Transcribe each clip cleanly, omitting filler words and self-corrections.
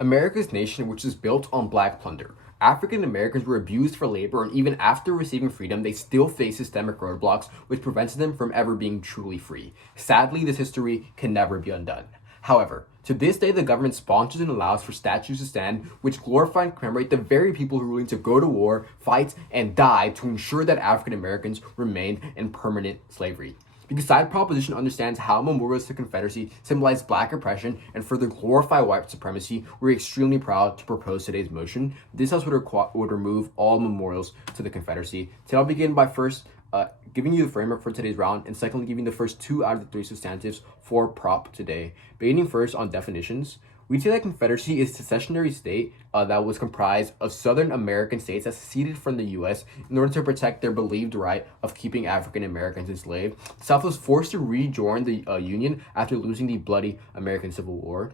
America's nation, which is built on black plunder. African Americans were abused for labor, and even after receiving freedom, they still face systemic roadblocks which prevents them from ever being truly free. Sadly, this history can never be undone. However, to this day, the government sponsors and allows for statues to stand which glorify and commemorate the very people who were willing to go to war, fight, and die to ensure that African Americans remained in permanent slavery. Because side proposition understands how memorials to the Confederacy symbolize black oppression and further glorify white supremacy, we're extremely proud to propose today's motion. This house would remove all memorials to the Confederacy. Today I'll begin by first giving you the framework for today's round, and secondly giving the first two out of the three substantives for prop today. Beginning first on definitions. We say that Confederacy is a secessionary state that was comprised of Southern American states that seceded from the U.S. in order to protect their believed right of keeping African Americans enslaved. The South was forced to rejoin the Union after losing the bloody American Civil War.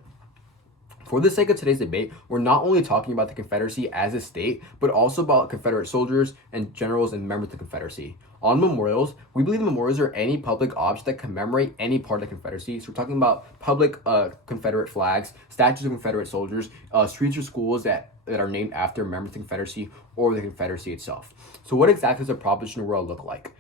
For the sake of today's debate, we're not only talking about the Confederacy as a state, but also about Confederate soldiers and generals and members of the Confederacy. On memorials, we believe memorials are any public objects that commemorate any part of the Confederacy. So we're talking about public Confederate flags, statues of Confederate soldiers, streets or schools that are named after members of the Confederacy or the Confederacy itself. So what exactly does a proposition world look like?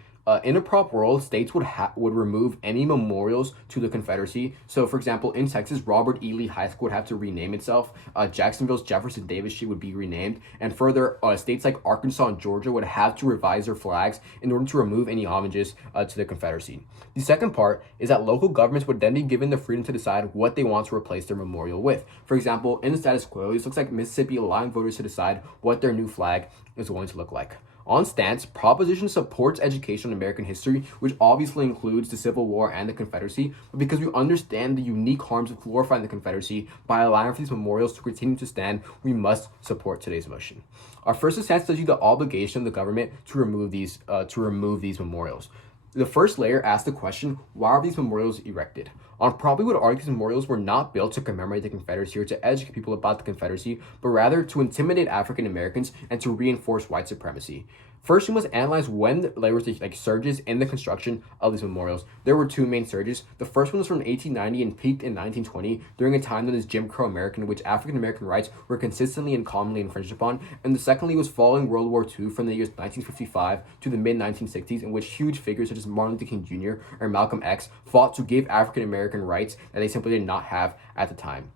In a prop world, states would remove any memorials to the Confederacy. So, for example, in Texas, Robert E. Lee High School would have to rename itself. Jacksonville's Jefferson Davis Street would be renamed. And further, states like Arkansas and Georgia would have to revise their flags in order to remove any homages to the Confederacy. The second part is that local governments would then be given the freedom to decide what they want to replace their memorial with. For example, in the status quo, this looks like Mississippi allowing voters to decide what their new flag is going to look like. On stance, proposition supports education in American history, which obviously includes the Civil War and the Confederacy, but because we understand the unique harms of glorifying the Confederacy by allowing for these memorials to continue to stand, we must support today's motion. Our first stance tells you the obligation of the government to remove these memorials. The first layer asks the question, why are these memorials erected? On probably would argue these memorials were not built to commemorate the Confederacy or to educate people about the Confederacy, but rather to intimidate African Americans and to reinforce white supremacy. First, we must analyze when there was surges in the construction of these memorials. There were two main surges. The first one was from 1890 and peaked in 1920 during a time known as Jim Crow America, in which African American rights were consistently and commonly infringed upon. And the secondly was following World War II from the years 1955 to the mid-1960s, in which huge figures such as Martin Luther King Jr. or Malcolm X fought to give African American rights that they simply did not have at the time.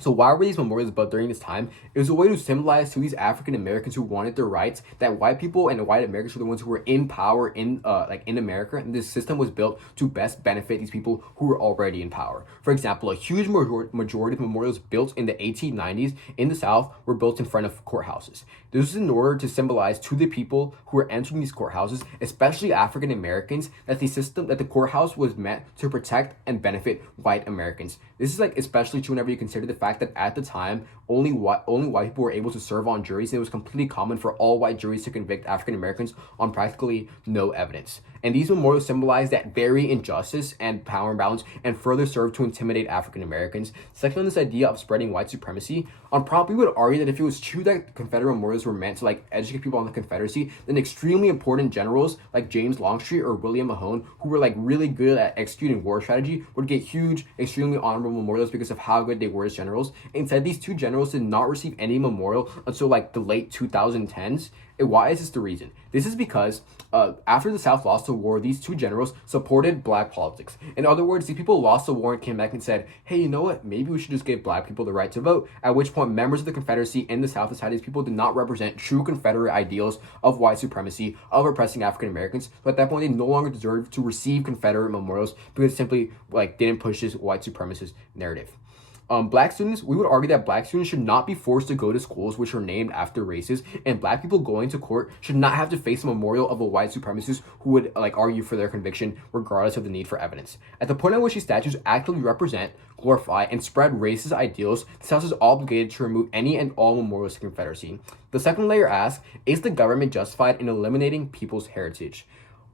So why were these memorials built during this time? It was a way to symbolize to these African Americans who wanted their rights that white people and white Americans were the ones who were in power in America, and this system was built to best benefit these people who were already in power. For example, a huge majority of memorials built in the 1890s in the South were built in front of courthouses. This was in order to symbolize to the people who were entering these courthouses, especially African Americans, that the courthouse was meant to protect and benefit white Americans. This is especially true whenever you consider the fact that at the time only white people were able to serve on juries, and it was completely common for all white juries to convict African Americans on practically no evidence. And these memorials symbolize that very injustice and power imbalance and further serve to intimidate African Americans. Second, on this idea of spreading white supremacy, on prop we would argue that if it was true that Confederate memorials were meant to educate people on the Confederacy, then extremely important generals like James Longstreet or William Mahone, who were really good at executing war strategy, would get huge, extremely honorable memorials because of how good they were as generals. Instead, these two generals did not receive any memorial until the late 2010s. And why is this the reason? This is because after the South lost the war, these two generals supported black politics. In other words, these people lost the war and came back and said, hey, you know what? Maybe we should just give black people the right to vote. At which point, members of the Confederacy in the South decided these people did not represent true Confederate ideals of white supremacy, of oppressing African Americans. So at that point, they no longer deserved to receive Confederate memorials because it simply didn't push this white supremacist narrative. Black students, we would argue that black students should not be forced to go to schools which are named after races, and black people going to court should not have to face a memorial of a white supremacist who would argue for their conviction regardless of the need for evidence. At the point at which these statues actively represent, glorify, and spread racist ideals, the South is obligated to remove any and all memorials to the Confederacy. The second layer asks, is the government justified in eliminating people's heritage?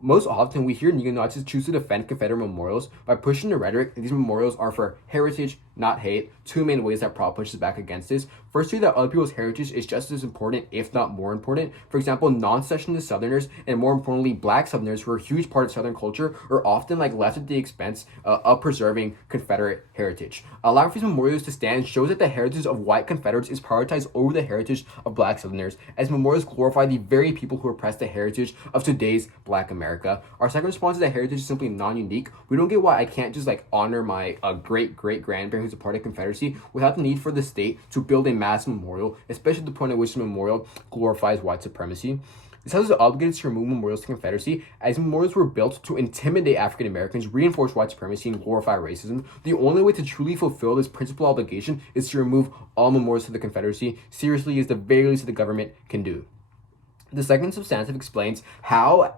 Most often, we hear neo-Nazis choose to defend Confederate memorials by pushing the rhetoric that these memorials are for heritage not hate. Two main ways that Prop pushes back against this. Firstly, that other people's heritage is just as important, if not more important. For example, non-secessionist Southerners, and more importantly, Black Southerners, who are a huge part of Southern culture, are often left at the expense of preserving Confederate heritage. Allowing for these memorials to stand shows that the heritage of white Confederates is prioritized over the heritage of Black Southerners, as memorials glorify the very people who oppressed the heritage of today's Black America. Our second response is that heritage is simply non-unique. We don't get why I can't just honor my great-great-grandparent who's a part of Confederacy without the need for the state to build a mass memorial, especially at the point at which the memorial glorifies white supremacy. This House is obligated to remove memorials to Confederacy, as memorials were built to intimidate African Americans, reinforce white supremacy, and glorify racism. The only way to truly fulfill this principal obligation is to remove all memorials to the Confederacy. Seriously, is the very least that the government can do. The second substantive explains how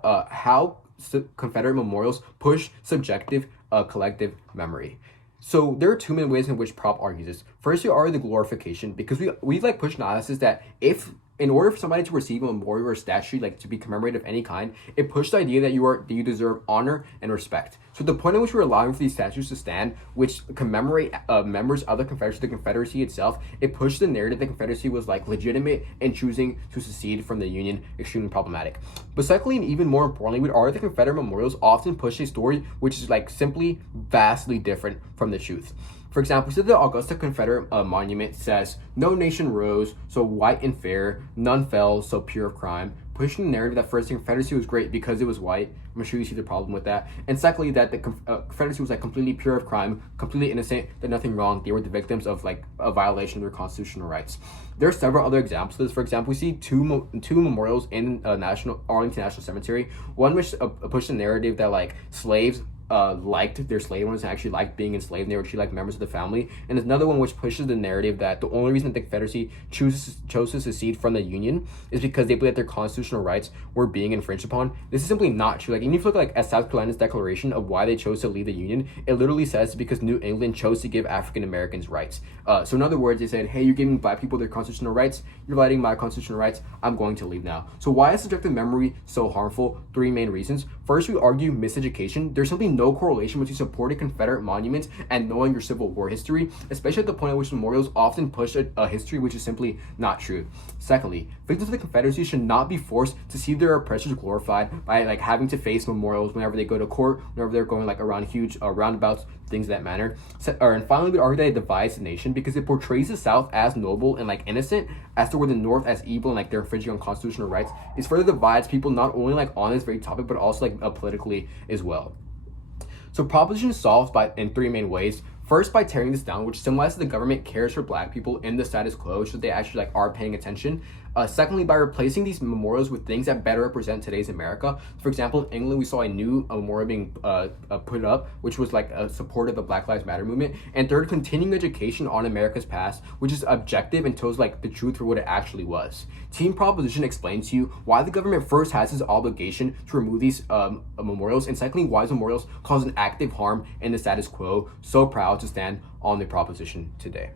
Confederate memorials push subjective collective memory. So there are two main ways in which Prop argues this. First, we are the glorification, because we push analysis that if in order for somebody to receive a memorial or a statue, to be commemorated of any kind, it pushed the idea that you deserve honor and respect. So the point at which we're allowing for these statues to stand, which commemorate members of the Confederacy, the Confederacy itself, it pushed the narrative that the Confederacy was legitimate in choosing to secede from the Union, extremely problematic. But secondly, and even more importantly, would argue that Confederate memorials often push a story which is simply vastly different from the truth. For example, we said the Augusta Confederate Monument says, "No nation rose, so white and fair, none fell, so pure of crime," pushing the narrative that first, the Confederacy was great because it was white. I'm sure you see the problem with that. And secondly, that the Confederacy was completely pure of crime, completely innocent, did nothing wrong. They were the victims of a violation of their constitutional rights. There are several other examples of this. For example, we see two memorials in Arlington National Cemetery. One which pushed the narrative that slaves liked their slave owners and actually liked being enslaved, and they were treated like members of the family. And there's another one which pushes the narrative that the only reason that the Confederacy chose to secede from the Union is because they believed that their constitutional rights were being infringed upon. This is simply not true. Even if you look at South Carolina's declaration of why they chose to leave the Union, it literally says because New England chose to give African Americans rights. So in other words, they said, hey, you're giving Black people their constitutional rights, you're violating my constitutional rights, I'm going to leave now. So why is subjective memory so harmful? Three main reasons. First, we argue miseducation. There's simply no correlation between supporting Confederate monuments and knowing your Civil War history, especially at the point at which memorials often push a history which is simply not true. Secondly, victims of the Confederacy should not be forced to see their oppressors glorified by having to face memorials whenever they go to court, whenever they're going around huge roundabouts, things of that manner. And finally, we argue that it divides the nation because it portrays the South as noble and innocent, as toward the North as evil and they're infringing on constitutional rights. It further divides people not only on this very topic but also politically as well. So proposition solves in three main ways. First, by tearing this down, which symbolizes the government cares for Black people in the status quo, so they actually are paying attention. Secondly, by replacing these memorials with things that better represent today's America. For example, in England, we saw a new memorial being put up, which was supportive of the Black Lives Matter movement. And third, continuing education on America's past, which is objective and tells the truth for what it actually was. Team Proposition explains to you why the government first has this obligation to remove these memorials, and secondly, why these memorials cause an active harm in the status quo. So proud to stand on the proposition today.